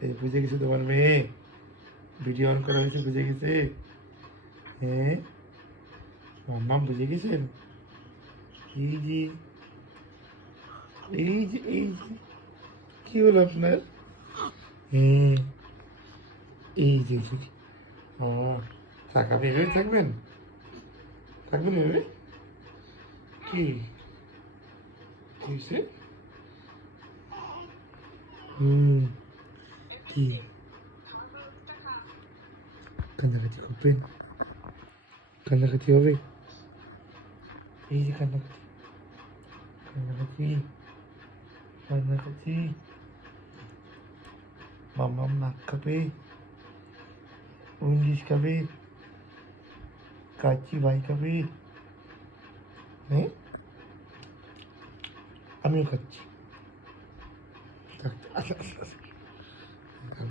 এই বুঝে গেছে তোমার মেয়ে? ভিডিও অন করা হয়েছে, বুঝে গেছে? হ্যাঁ মাম্মাম বুঝে গেছেন? এই যে এই যে এই যে, কি হলো আপনার? হ্যাঁ এই যে। ও থাকাবে এভাবে থাকবেন? থাকবেন এভাবে? কি হয়েছে? হুম। কি কান্নাকাটি করবেন কান্নাকাটি হবে এই যে কান্নাকাটি কান্নাকাটি কান্নাকাটি মামাম নাক কাঁপে উনিশ খাবে কাচি ভাই খাবে হ্যাঁ আমিও খাচ্ছি থাক, আচ্ছা আচ্ছা আচ্ছা